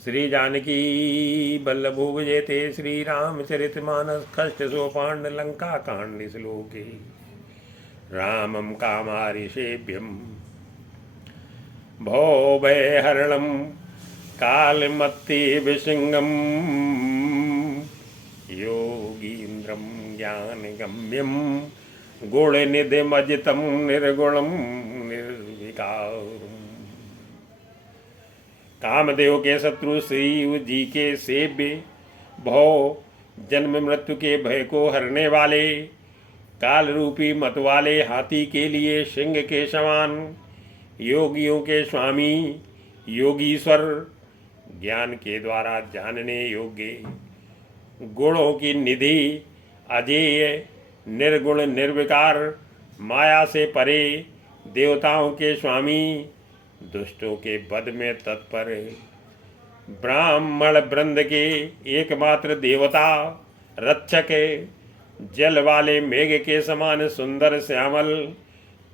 श्री जानकी बल्लभो विजयते श्री रामचरितमानस खष्ट सोपांड लंका कांड श्लोके रामं कामारिषेभ्यं भवभयहरणं कालमत्ति विसिंहं योगीन्द्रं ज्ञानगम्यं गुणनिधिमजितं निर्गुणं निर्विकारम्। कामदेव के शत्रु श्री जी के सेव्य भव जन्म मृत्यु के भय को हरने वाले काल रूपी मत वाले हाथी के लिए सिंह के समान योगियों के स्वामी योगीश्वर ज्ञान के द्वारा जानने योग्य गुणों की निधि अजेय निर्गुण निर्विकार माया से परे देवताओं के स्वामी दुष्टों के वध में तत्पर ब्राह्मण वृंद के एकमात्र देवता रक्षक जल वाले मेघ के समान सुंदर श्यामल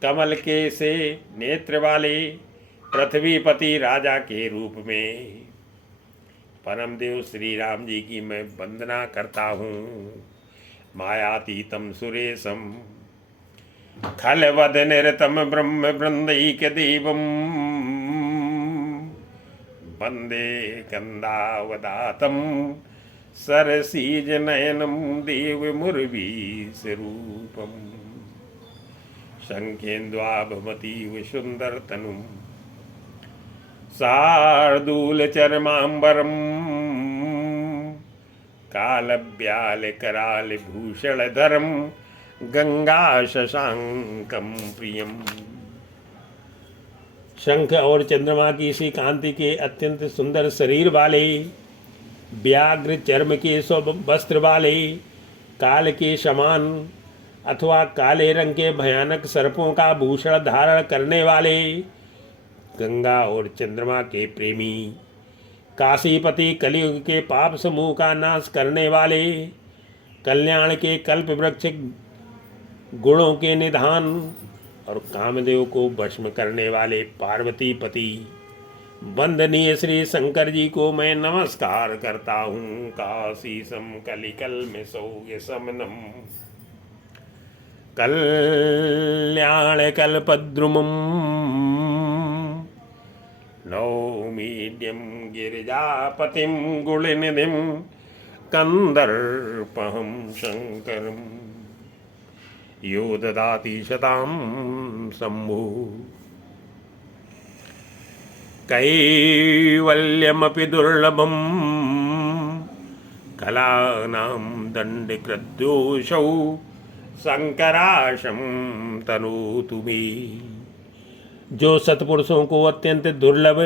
कमल के से नेत्र वाले पृथ्वीपति राजा के रूप में परम देव श्री राम जी की मैं वंदना करता हूँ। मायातीतम सुरेशम खलवद निरतम ब्रह्म वृंदैक देवम वंदे कंदावदातम सरसीज नयनम देव मुरवी स्वरूपम शंखेन्द्वाभमतीव सुंदर तनुम शार्दूल चरमांबरम कालव्याल कराल भूषण धरम गंगा शशांकम प्रियम। शंख और चंद्रमा की सी कांति के अत्यंत सुंदर शरीर वाले व्याघ्र चर्म के सब वस्त्र वाले काल के समान अथवा काले रंग के भयानक सर्पों का भूषण धारण करने वाले गंगा और चंद्रमा के प्रेमी काशीपति कलियुग के पाप समूह का नाश करने वाले कल्याण के कल्प वृक्ष गुणों के निधान और कामदेव को भस्म करने वाले पार्वती पति वंदनीय श्री शंकर जी को मैं नमस्कार करता हूँ। काशी सम कलिकल में सौग्य समनम कल्याण कल्पद्रुमम नौमीड्यम गिरिजापतिम गुणनिधिम कंदर्पहम शंकरम यो ददाति शतां शंभु कैवल्यमपि दुर्लभम कलानां दंडकृद्योषौ शंकराशं तनोतु मे। जो सत्पुरुषों को अत्यंत दुर्लभ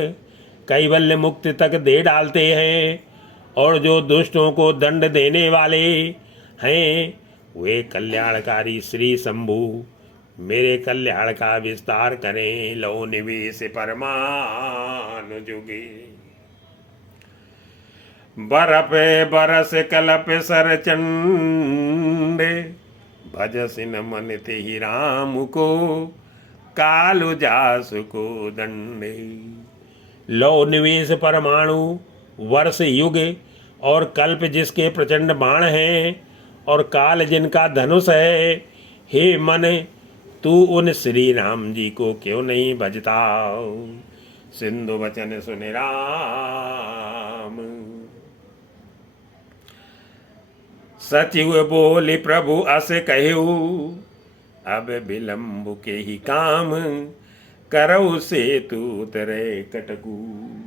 कैवल्य मुक्ति तक दे डालते हैं और जो दुष्टों को दंड देने वाले हैं वे कल्याणकारी श्री शंभु मेरे कल्याण का विस्तार करें। लो निवेश परमान जुगे बरप बरस कलप सर चंडे भजसिन मन ही राम को कालु जासु को दंडे। लो निवेश परमाणु वर्ष युग और कल्प जिसके प्रचंड बाण हैं और काल जिनका धनुष है, हे मन तू उन श्री राम जी को क्यों नहीं भजता। सिंधु वचन सुन राम सचिव बोले प्रभु अस कहु अब विलंब के ही काम करौ से तू तरे कटकू।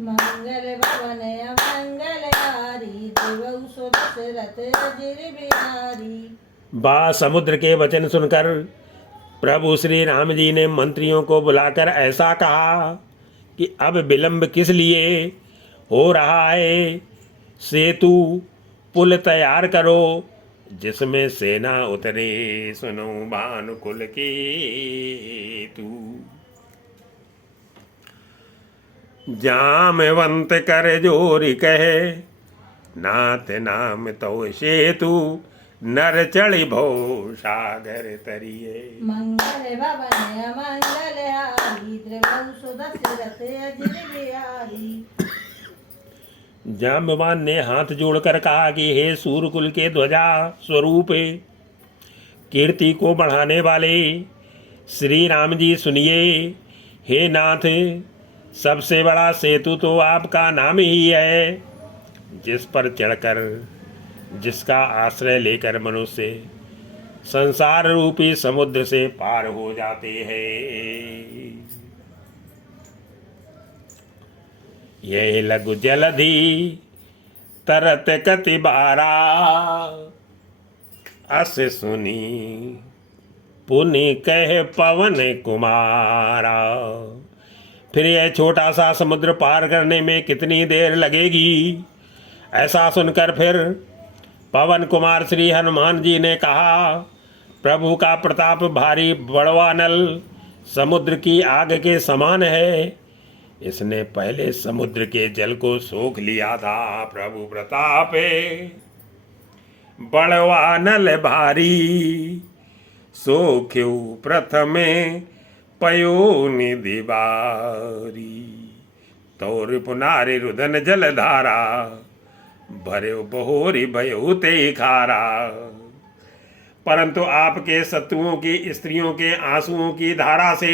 मंगल भवन मंगलहारी देवौ सो दशरथ अजिर बिहारी। बा समुद्र के वचन सुनकर प्रभु श्री राम जी ने मंत्रियों को बुलाकर ऐसा कहा कि अब विलंब किस लिए हो रहा है। सेतु पुल तैयार करो जिसमें सेना उतरे सुनो भानुकुल के तू। जामवंत कर जोरी कहे नाथ नाम तो सेतु नर चढ़ी भो सागर तरिए। मंगल भवन मंगलहारी देवौ सो दशरथ अजिर बिहारी। जाम्बवान ने हाथ जोड़कर कहा कि हे सूर्यकुल के ध्वजा स्वरूप, कीर्ति को बढ़ाने वाले श्री राम जी सुनिए। हे नाथ, सबसे बड़ा सेतु तो आपका नाम ही है, जिस पर चढ़कर, जिसका आश्रय लेकर मनुष्य संसार रूपी समुद्र से पार हो जाते हैं। यह लघु जलधि तरत कति बारा, अस सुनी पुनि कह पवन कुमारा। फिर यह छोटा सा समुद्र पार करने में कितनी देर लगेगी? ऐसा सुनकर फिर पवन कुमार श्री हनुमान जी ने कहा, प्रभु का प्रताप भारी बड़वानल समुद्र की आग के समान है। इसने पहले समुद्र के जल को सोख लिया था। प्रभु प्रताप बड़वानल भारी, सोख्यु प्रथमे पयो निधि बारी। तौर पुनारि रुदन जल धारा, भर्यो बहोरी भयो ते खारा। परंतु आपके शत्रुओं की स्त्रियों के आंसुओं की धारा से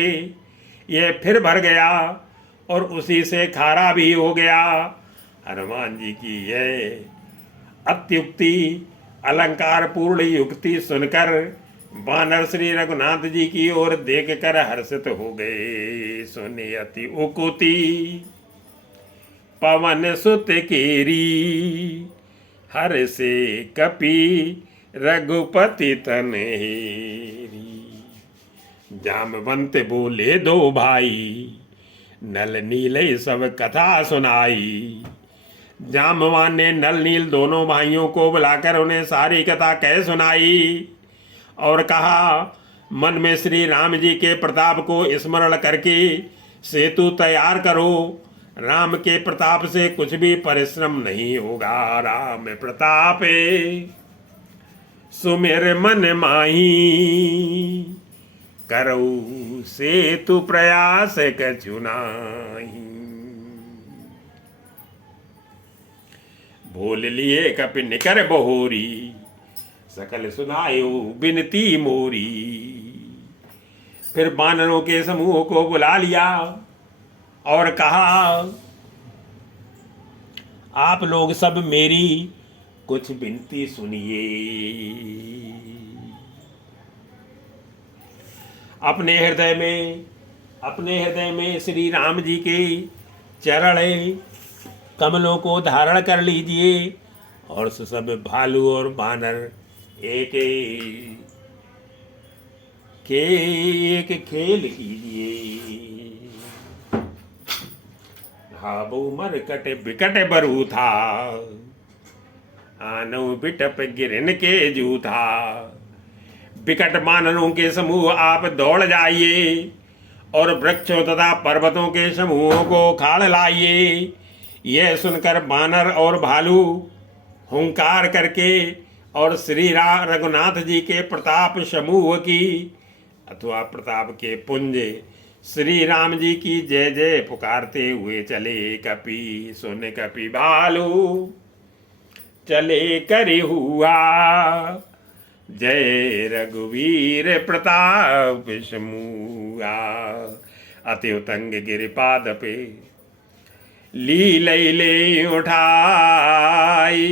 यह फिर भर गया और उसी से खारा भी हो गया। हनुमान जी की यह अत्युक्ति अलंकार पूर्ण युक्ति सुनकर वानर श्री रघुनाथ जी की ओर देखकर हर्षित हो गए। सुने अति उकुति पवन सुत केरी, हर से कपि रघुपति तनहेरी। जामवंत बोले दो भाई, नल नील सब कथा सुनाई। जामवान ने नल नील दोनों भाइयों को बुलाकर उन्हें सारी कथा कह सुनाई और कहा, मन में श्री राम जी के प्रताप को स्मरण करके सेतु तैयार करो। राम के प्रताप से कुछ भी परिश्रम नहीं होगा। राम प्रताप सुमेर मन माही, करऊ सेतु प्रयास कछु नाही। बोल लिए कपि निकर बहोरी, सकल सुनायो बिनती मोरी। फिर बानरों के समूह को बुला लिया और कहा, आप लोग सब मेरी कुछ विनती सुनिए। अपने हृदय में श्री राम जी के चरण कमलों को धारण कर लीजिए और सब भालू और बानर एक खेल कीजिए। हाबो मरकट बिकट बरू था, आनौ बिटप गिरन के जूथा। विकट बानरों के समूह आप दौड़ जाइए और वृक्षों तथा पर्वतों के समूहों को खाड़ लाइए। यह सुनकर बानर और भालू हुंकार करके और श्री रघुनाथ जी के प्रताप समूह की अथवा प्रताप के पुंज श्री राम जी की जय जय पुकारते हुए चले। कपि सुन कपि भालू चले करि हुआ, जय रघुवीर प्रताप समूहा। अति उतंग गिरिपाद पे लीलई ले उठाई,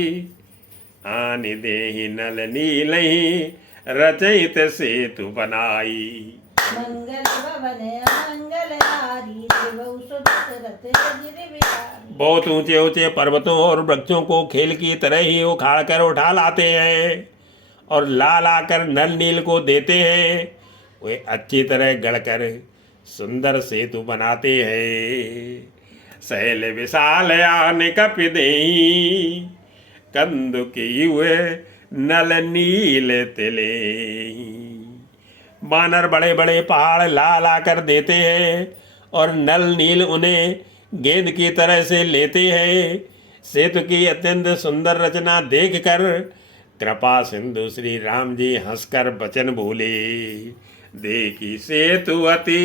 आनि देहि नल नीलहि रचयित सेतु बनाई। मंगल भवन मंगलहारी, देवौ सुदशरथ गिरि बिहारी। बहुत ऊंचे ऊंचे पर्वतों और वृक्षों को खेल की तरह ही उखाड़ कर उठा लाते हैं और ला ला कर नल नील को देते हैं। वे अच्छी तरह गढ़कर सुंदर सेतु बनाते हैं। शैल विशाल आन कपि देहि, कंदुकी हुए नल नील तिले। बानर बड़े बड़े पहाड़ ला ला कर देते हैं और नल नील उन्हें गेंद की तरह से लेते हैं। सेतु की अत्यंत सुंदर रचना देखकर कृपा सिंधु श्री राम जी हंसकर वचन बोले। देखी सेतु अति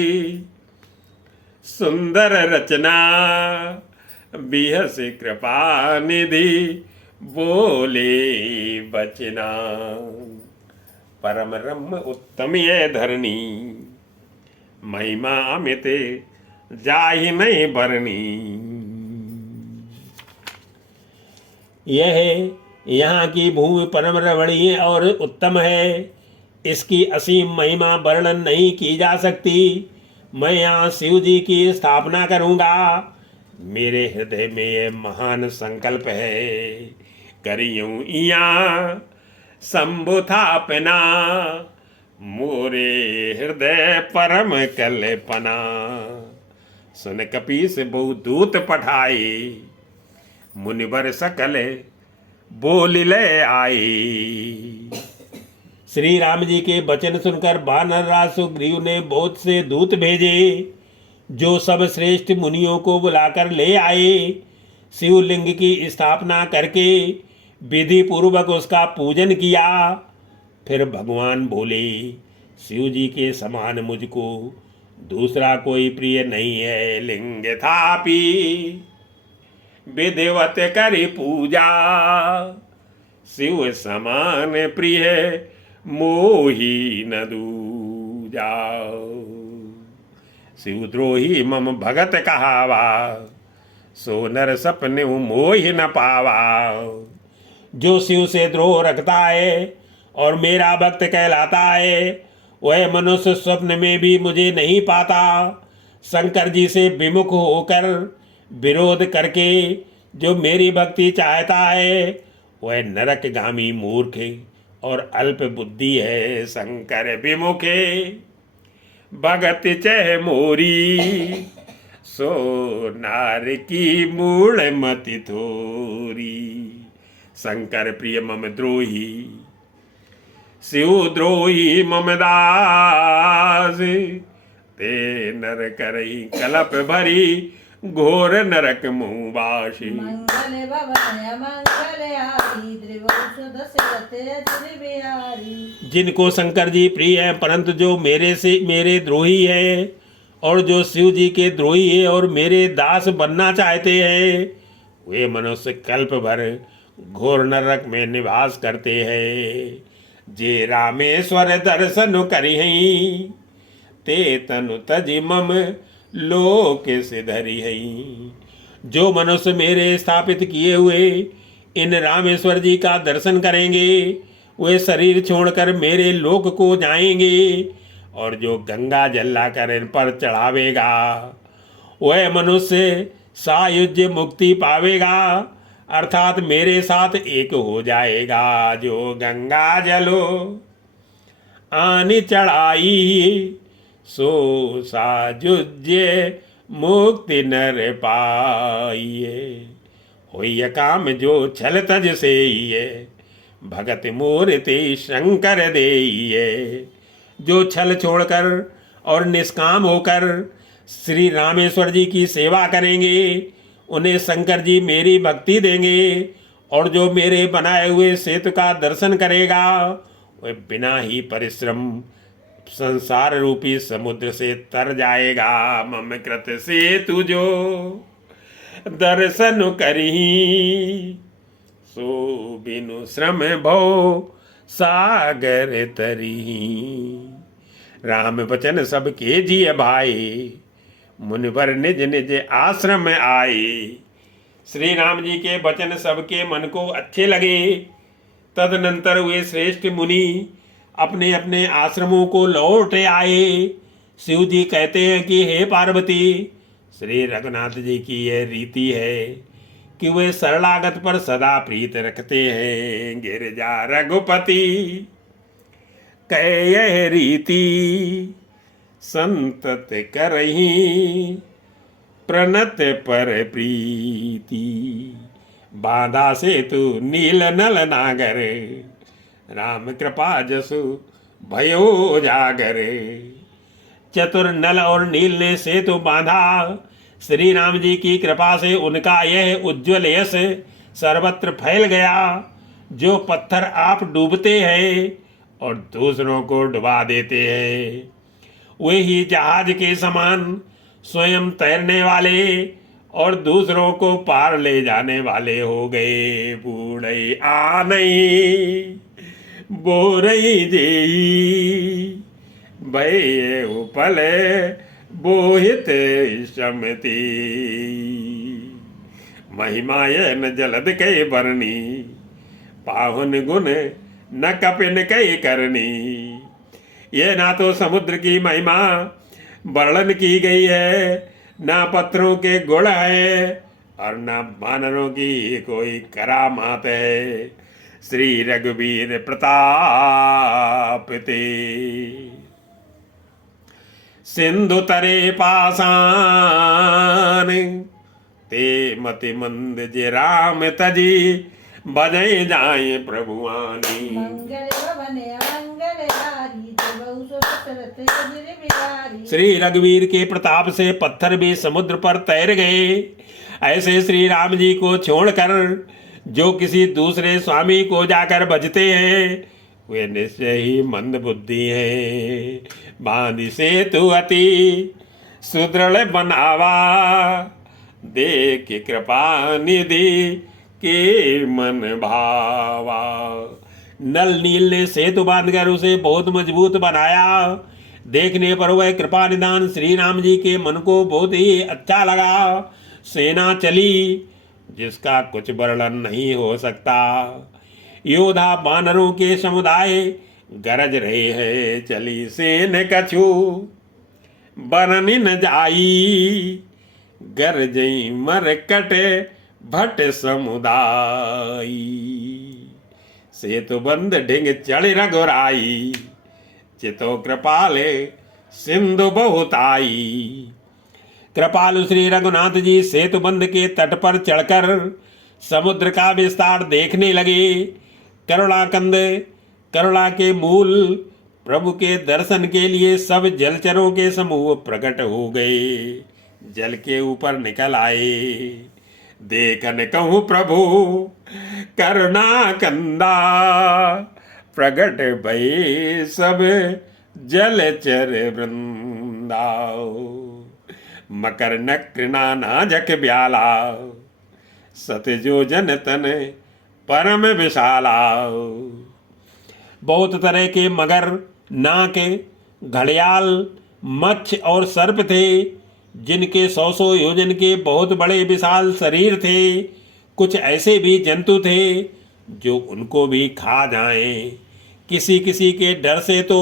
सुंदर रचना, बिहस कृपा निधि बोले बचना। परम रम उत्तम ये धरणी, महिमा अमित जाहि नहीं बरनी। यह यहाँ की भूमि परम रमणीय और उत्तम है, इसकी असीम महिमा वर्णन नहीं की जा सकती। मैं यहाँ शिव जी की स्थापना करूँगा। मेरे हृदय में यह महान संकल्प है, करियूं इया संबुथापना, मोरे हृदय परम कल्पना। सुन कपीस बहु दूत पठाए, मुनिवर सकल बोल ले आए। श्री राम जी के वचन सुनकर वानरराज सुग्रीव ने बहुत से दूत भेजे, जो सब श्रेष्ठ मुनियों को बुलाकर ले आए। शिवलिंग की स्थापना करके विधि पूर्वक उसका पूजन किया। फिर भगवान बोले, शिव जी के समान मुझको दूसरा कोई प्रिय नहीं है। लिंग थापी विधिवत करी पूजा, शिव समान प्रिय मोही न दूजा। शिवद्रोही मम भगत कहावा, सो नर सपने मोहि न पावा। जो शिव से द्रोह रखता है और मेरा भक्त कहलाता है, वह मनुष्य स्वप्न में भी मुझे नहीं पाता। शंकर जी से विमुख होकर विरोध करके जो मेरी भक्ति चाहता है, वह नरकगामी मूर्ख और अल्प बुद्धि है। शंकर विमुखे भगत चह मोरी, सो नार की मूल मति थोरी। शंकर प्रिय मम द्रोही, शिव द्रोही मम दास। ते नर करही कलप भरी, घोर नरक मुँहबासी। मंगल भवन अमंगल हारी, त्रिवंश दशरथ अजिर बिहारी। जिनको शंकर जी प्रिय हैं, परंतु जो मेरे द्रोही है, और जो शिव जी के द्रोही है और मेरे दास बनना चाहते हैं, वे मनुष्य कल्प भर घोर नरक में निवास करते हैं। जे रामेश्वर दर्शन करिहई, ते तनु तजि मम लोक सिधरि हई। जो मनुष्य मेरे स्थापित किए हुए इन रामेश्वर जी का दर्शन करेंगे, वे शरीर छोड़कर मेरे लोक को जाएंगे। और जो गंगा जल लाकर इन पर चढ़ावेगा, वह मनुष्य सायुज्य मुक्ति पावेगा, अर्थात मेरे साथ एक हो जाएगा। जो गंगा जलो आनी चढ़ाई, सो सायुज्य मुक्ति नर पाइए। होय काम जो छल तज से ये, भगत मोर ते शंकर देइए। जो छल छोड़कर और निष्काम होकर श्री रामेश्वर जी की सेवा करेंगे, उन्हें शंकर जी मेरी भक्ति देंगे। और जो मेरे बनाए हुए सेतु का दर्शन करेगा, वह बिना ही परिश्रम संसार रूपी समुद्र से तर जाएगा। मम कृत सेतु जो दर्शन करी, सो बिनु श्रम भव सागर तरी। राम वचन सब के जिय भाई, मुनिवर निज निज आश्रम आए। श्री राम जी के वचन सबके मन को अच्छे लगे। तदनंतर वे श्रेष्ठ मुनि अपने अपने आश्रमों को लौट आए। शिव जी कहते हैं कि हे पार्वती, श्री रघुनाथ जी की यह रीति है कि वे शरणागत पर सदा प्रीत रखते हैं। गिरजा रघुपति कह यह रीति, संतत करही प्रणत पर प्रीति। बाधा से तू नील नल नागर, राम कृपा जसु भयो जागर। चतुर नल और नील ने सेतु बांधा। श्री राम जी की कृपा से उनका यह उज्ज्वल यश सर्वत्र फैल गया। जो पत्थर आप डूबते हैं और दूसरों को डुबा देते हैं, वे ही जहाज के समान स्वयं तैरने वाले और दूसरों को पार ले जाने वाले हो गए। बूढ़ई आ नहीं बोरई जेई भय उपल बोहित शमती महिमायन जलद कई बरनी पाहुन गुण न कपिन कई करनी। ये ना तो समुद्र की महिमा वर्णन की गई है, ना पत्थरों के गुण है और ना वानरों की कोई करामात है। श्री रघुवीर प्रताप ते सिंधु तरे पासान ते मति मंद जे राम तजी बजय जाए प्रभुआनी। मंगल भवन अमंगल हारी देवौ सो दशरथ अजिर बिहारी। श्री रघुवीर के प्रताप से पत्थर भी समुद्र पर तैर गए। ऐसे श्री राम जी को छोड़कर जो किसी दूसरे स्वामी को जाकर भजते हैं वे निश्चय ही मंद बुद्धि हैं। बांधि से तू अति सुदृढ़ बनावा देख कृपा निधि के मन भावा। नल नील ने सेतु बांधकर उसे बहुत मजबूत बनाया। देखने पर वह कृपा निदान श्री राम जी के मन को बहुत ही अच्छा लगा। सेना चली जिसका कुछ वर्णन नहीं हो सकता। योद्धा वानरों के समुदाय गरज रहे हैं। चली सेन कछु बरनी न जाई गरजई मरकट भट समुदाय। सेतु बंद ढिंग चढ़ रघुराई चितो कृपाले सिंधु बहुताई। कृपालु श्री रघुनाथ जी सेतुबंध के तट पर चढ़कर समुद्र का विस्तार देखने लगे। करुणाकंद करुणा के मूल प्रभु के दर्शन के लिए सब जलचरों के समूह प्रकट हो गए, जल के ऊपर निकल आए। देखन कहूँ प्रभु करुणा कंदा प्रकट भये सब जलचर वृंदा। मकर नक्र नाना जख ब्याला सतजो जन तन परम विशाला। बहुत तरह के मगर, नाक, घड़ियाल, मच्छ और सर्प थे, जिनके 100 योजन के बहुत बड़े विशाल शरीर थे। कुछ ऐसे भी जंतु थे जो उनको भी खा जाएं। किसी किसी के डर से तो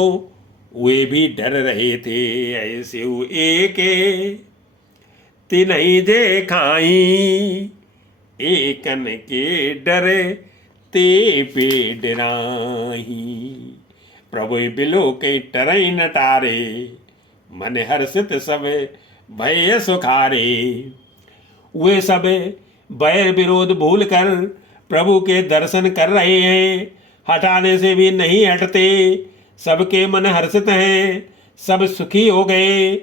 वे भी डर रहे थे। ऐसे एक तिन्हीं जे खाई एकन के डरे ते पे डराही। प्रभु बिलो के टरई नटारे मन हर्षित सब भय सुखारे। वे सब बैर विरोध भूल कर प्रभु के दर्शन कर रहे हैं, हटाने से भी नहीं हटते। सबके मन हर्षित हैं, सब सुखी हो गए।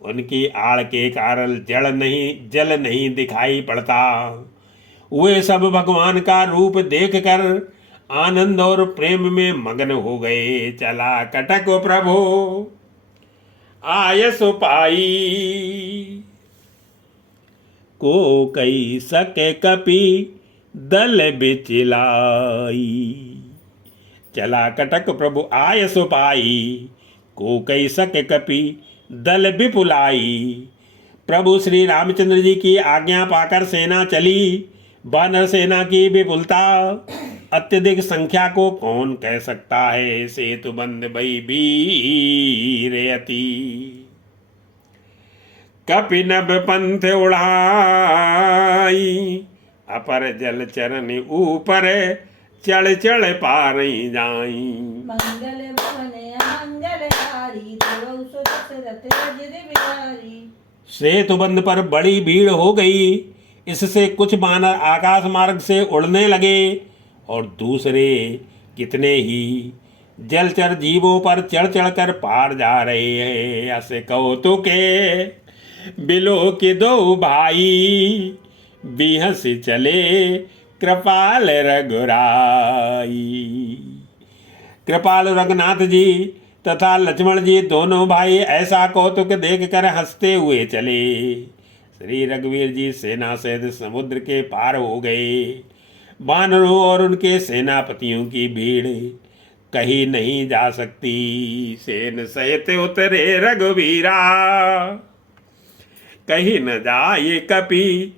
उनकी आड़ के कारण जल नहीं दिखाई पड़ता। वे सब भगवान का रूप देखकर आनंद और प्रेम में मग्न हो गए। चला कटक प्रभु आयस पाई को कई सके कपि दल बिचलाई। चला कटक प्रभु आयस पाई को कई सके कपि दल विपुलाई। प्रभु श्री रामचंद्र जी की आज्ञा पाकर सेना चली। वानर सेना की विपुलता अत्यधिक संख्या को कौन कह सकता है। सेतुबंध भई वीर अति कपिनभ पंथ उड़ाई। अपर जल चरण ऊपर चढ़ चढ़ पारई जाई। मंगल भवन अमंगल हारी देवौ सो दशरथ अजिर बिहारी। सेतुबंध पर बड़ी भीड़ हो गई। इससे कुछ वानर आकाश मार्ग से उड़ने लगे और दूसरे कितने ही जलचर जीवों पर चढ़ चढ़ कर पार जा रहे हैं। ऐसे कौतुके बिलो के दो भाई बिहस चले कृपाल रघुराई। कृपाल रघुनाथ जी तथा लक्ष्मण जी दोनों भाई ऐसा कौतुक देखकर हंसते हुए चले। श्री रघुवीर जी सेना सहित समुद्र के पार हो गए। वानरों और उनके सेनापतियों की भीड़ कहीं नहीं जा सकती। सेन सहित उतरे रघुवीरा, कहीं न जाए कपि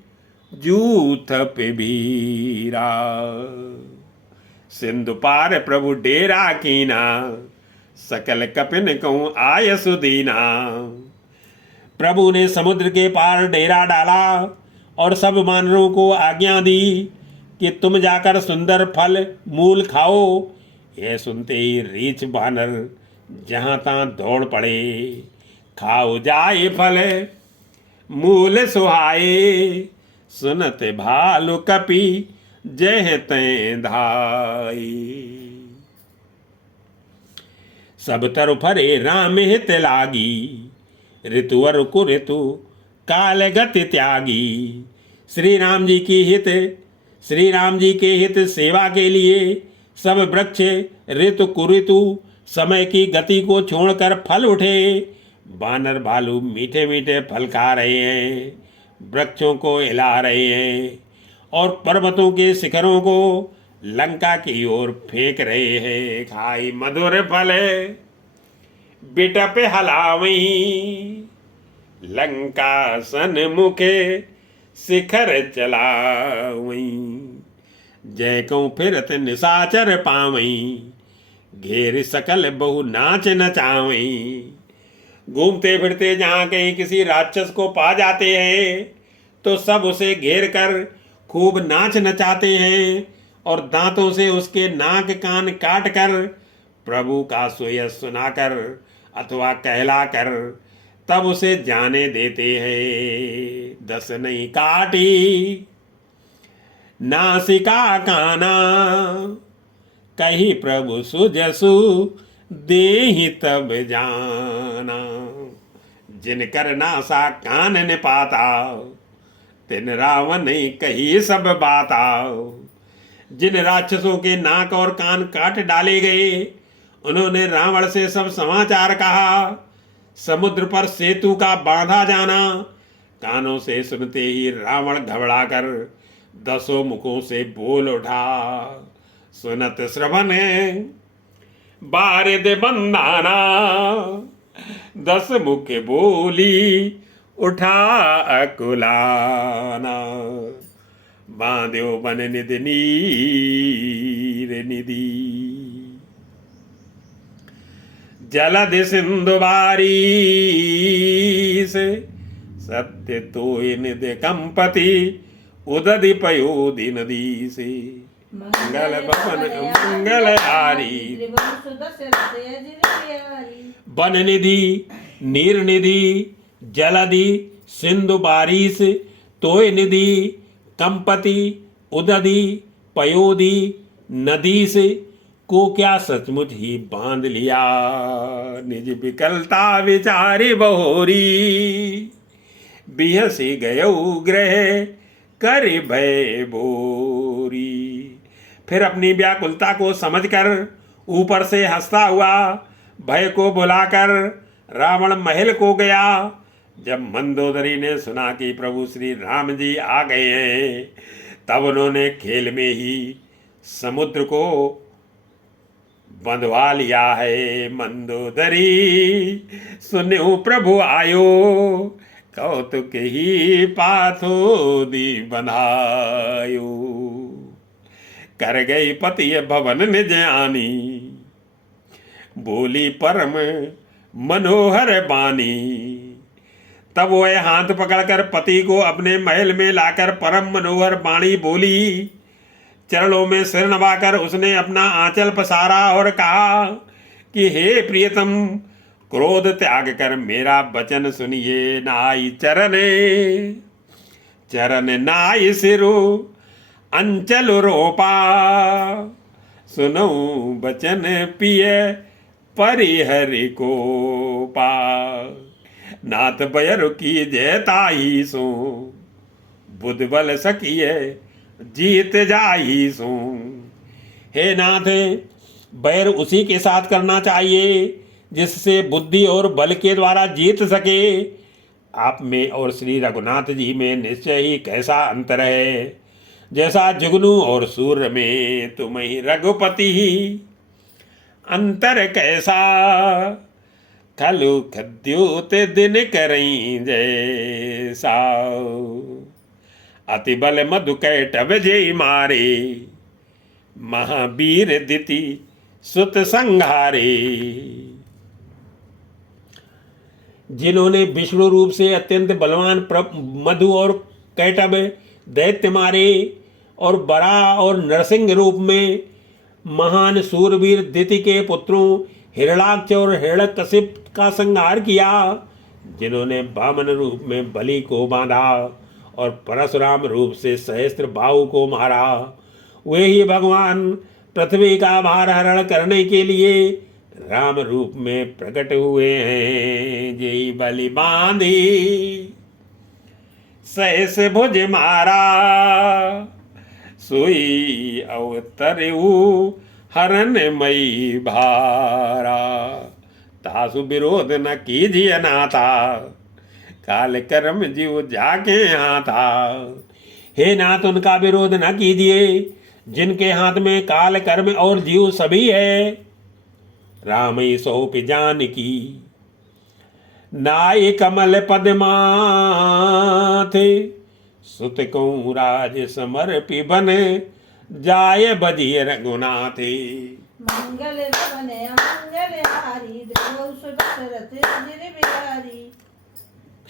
जूथ पे भीरा। सिंधु पार प्रभु डेरा कीना, सकल कपिन कहूँ आय सुदीना। प्रभु ने समुद्र के पार डेरा डाला और सब वानरों को आज्ञा दी कि तुम जाकर सुंदर फल मूल खाओ। यह सुनते ही रीछ वानर जहाँ तहाँ दौड़ पड़े। खाओ जाए फल मूल सुहाए, सुनत भालु कपि जय तैं धाई। सब तरु फरे राम हित लागी, ऋतुवर कुऋतु काल गति त्यागी। श्री राम जी के हित सेवा के लिए सब वृक्ष ऋतु कुऋतु समय की गति को छोड़कर फल उठे। वानर भालू मीठे मीठे फल खा रहे हैं, वृक्षों को हिला रहे हैं और पर्वतों के शिखरों को लंका की ओर फेंक रहे हैं। खाई मधुर फल बिटप हलावई, लंका सन्मुखे शिखर चलावई। जय कहूँ फिरत निशाचर पावई, घेर सकल बहु नाच नचावई। घूमते फिरते जहाँ कहीं किसी राक्षस को पा जाते हैं तो सब उसे घेर कर खूब नाच नचाते हैं और दांतों से उसके नाक कान काट कर प्रभु का सुयश सुनाकर अथवा कहलाकर तब उसे जाने देते हैं। 10 नहीं काटी नासिका काना, कही प्रभु सुजसु देहि तब जाना। जिनकर नासा कान ने पाता, तिन रावण कही सब बाता। जिन राक्षसों के नाक और कान काट डाले गए उन्होंने रावण से सब समाचार कहा। समुद्र पर सेतु का बांधा जाना कानों से सुनते ही रावण घबराकर 10 मुखों से बोल उठा। सुनत श्रवण बारिद बंदाना, 10 मुख बोली उठा अकुलाना। बांध्यो बन निधि नीर निधि, जलधि सिंधु बारीस। सत्य तो निधि कंपति, उदधि पयोधि नदी से। मंगल बन मंगल हारी, वन निधि नीर निधि जलधि सिंधु बारिश। तोय निधि कंपति उदधि पयोधि नदी से। को क्या सचमुच ही बांध लिया, निज विकलता विचारी बहोरी। बिहसी गयौ ग्रह कर भय बोरी। फिर अपनी व्याकुलता को समझकर ऊपर से हंसता हुआ भय को बुलाकर रावण महल को गया। जब मंदोदरी ने सुना कि प्रभु श्री राम जी आ गए हैं तब उन्होंने खेल में ही समुद्र को बंधवा लिया है। मंदोदरी सुन्यो प्रभु आयो, कौतुक ही पाथोदी बंधायो। कर गई पति भवन निज आनी, बोली परम मनोहर बानी। तब वह हाथ पकड़कर पति को अपने महल में लाकर परम मनोहर बाणी बोली। चरणों में सिर नवाकर उसने अपना आंचल पसारा और कहा कि हे प्रियतम, क्रोध त्याग कर मेरा वचन सुनिए। नाई चरण नाई सिरु अंचल रोपा। सुनो बचन पिय परिहरि को पा। नाथ बयर की जयताई सो, बुध बल सकिए जीत जाई सो। हे नाथ, बैर उसी के साथ करना चाहिए जिससे बुद्धि और बल के द्वारा जीत सके। आप में और श्री रघुनाथ जी में निश्चय ही कैसा अंतर है, जैसा जुगनू और सूर्य में तुम ही रघुपति ही अंतर कैसा। खलु खद्योत दिन करई जैसा, अति बल मधु कैटभ जय मारे, महावीर दिति सुत संहारे। जिन्होंने विष्णु रूप से अत्यंत बलवान मधु और कैटभ दैत्य मारे, और बरा और नरसिंह रूप में महान सूरवीर दिति के पुत्रों हिरणाक्ष और हिरण्यकशिप का संहार किया। जिन्होंने वामन रूप में बलि को बांधा और परशुराम रूप से सहस्त्र बाहु को मारा, वे ही भगवान पृथ्वी का भार हरण करने के लिए राम रूप में प्रकट हुए हैं। जय बलि बांधी सहस भुज मारा, सोई अवतरऊ हरन मई भारा। तासु विरोध न कीजिए नाथा, काल कर्म जीव जाके हाथा। हे नाथ, उनका विरोध न कीजिए जिनके हाथ में काल कर्म और जीव सभी है। राम ही सौंप जानकी नाय कमल पद्मा थे, सुत को राज समर्पि बन जाय बजिय रघुनाथे। मंगल बने मंगल हारी, द्रवौ सुदशरथ अजिर बिहारी।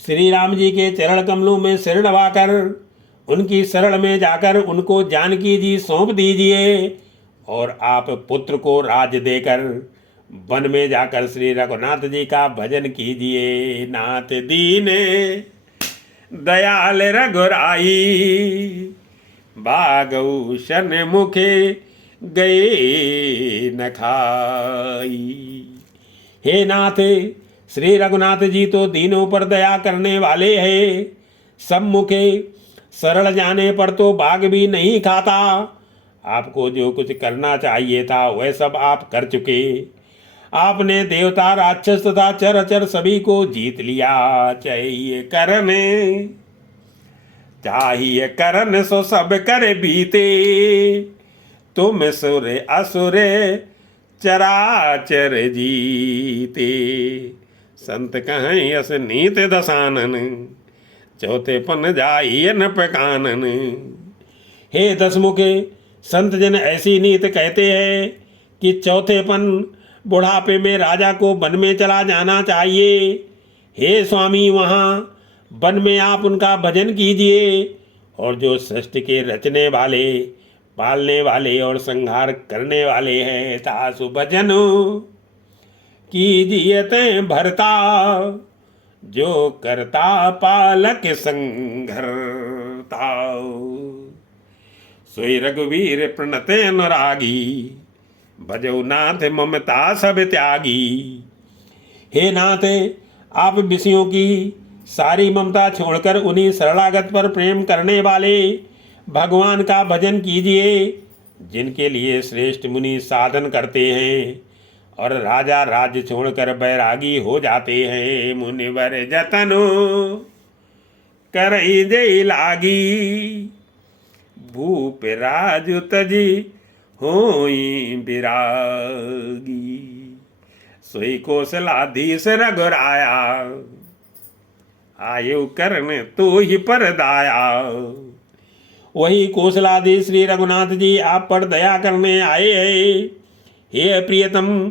श्री राम जी के चरण कमलों में सिर नवाकर उनकी शरण में जाकर उनको जानकी जी सौंप दीजिए, और आप पुत्र को राज देकर वन में जाकर श्री रघुनाथ जी का भजन कीजिए। नाथ दीने दयाल रघुराई, बागौ शन मुखे गए न खाई। हे नाथ, श्री रघुनाथ जी तो दीनों पर दया करने वाले हैं, सब मुखे सरल जाने पर तो बाग भी नहीं खाता। आपको जो कुछ करना चाहिए था वह सब आप कर चुके। आपने देवता राक्षस तथा चर अचर सभी को जीत लिया। चाहिए करन सो सब कर बीते, तुम सुर असुर चराचर जीते। संत कहें यस नीत दसानन, चौथे पन जाइए न पकानन। हे दसमुखे, संत जन ऐसी नीत कहते हैं कि चौथे पन बुढ़ापे में राजा को वन में चला जाना चाहिए। हे स्वामी, वहाँ वन में आप उनका भजन कीजिए, और जो सृष्टि के रचने वाले, पालने वाले और संहार करने वाले हैं, तासु भजन कीजिए ते भरता, जो करता पालक संघरता। सोई रघुवीर प्रणते अनुरागी, भजो नाथ ममता सब त्यागी। हे नाथ, आप विषयों की सारी ममता छोड़कर उन्हीं शरणागत पर प्रेम करने वाले भगवान का भजन कीजिए, जिनके लिए श्रेष्ठ मुनि साधन करते हैं और राजा राज्य छोड़कर बैरागी हो जाते हैं। मुनिवर जतनो करई जय लागी, भूप राजु तजी होई बिरागी। सोई कौशलाधीश रघुराया, आयु करने तो ही पर दाया। वही कौशलाधीश श्री रघुनाथ जी आप पर दया करने आए हैं। हे प्रियतम,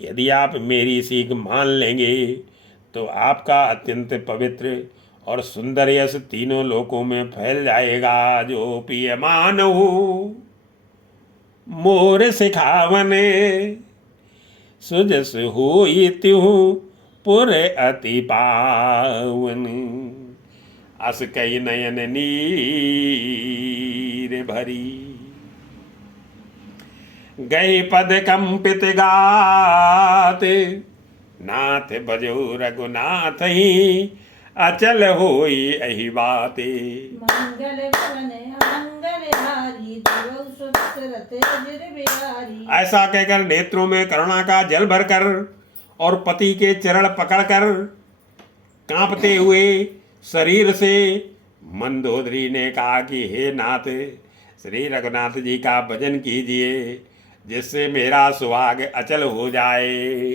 यदि आप मेरी सीख मान लेंगे तो आपका अत्यंत पवित्र और सुंदर यश तीनों लोकों में फैल जाएगा। जो पिय मानहु मोर सिखावने, सुजस होई तिहु पुर अति पावन। अस कई नयन नीर भरी, गए पद कंपित गाते। नाथ बजो रघुनाथ ही, अचल होई अहि बाते। मंगल बने मंगल हारी, द्रवौ सुदशरथ अजिर बिहारी। ऐसा कहकर नेत्रों में करुणा का जल भरकर और पति के चरण पकड़कर कांपते हुए शरीर से मंदोदरी ने कहा कि हे नाथ, श्री रघुनाथ जी का भजन कीजिए जिससे मेरा सुहाग अचल हो जाए।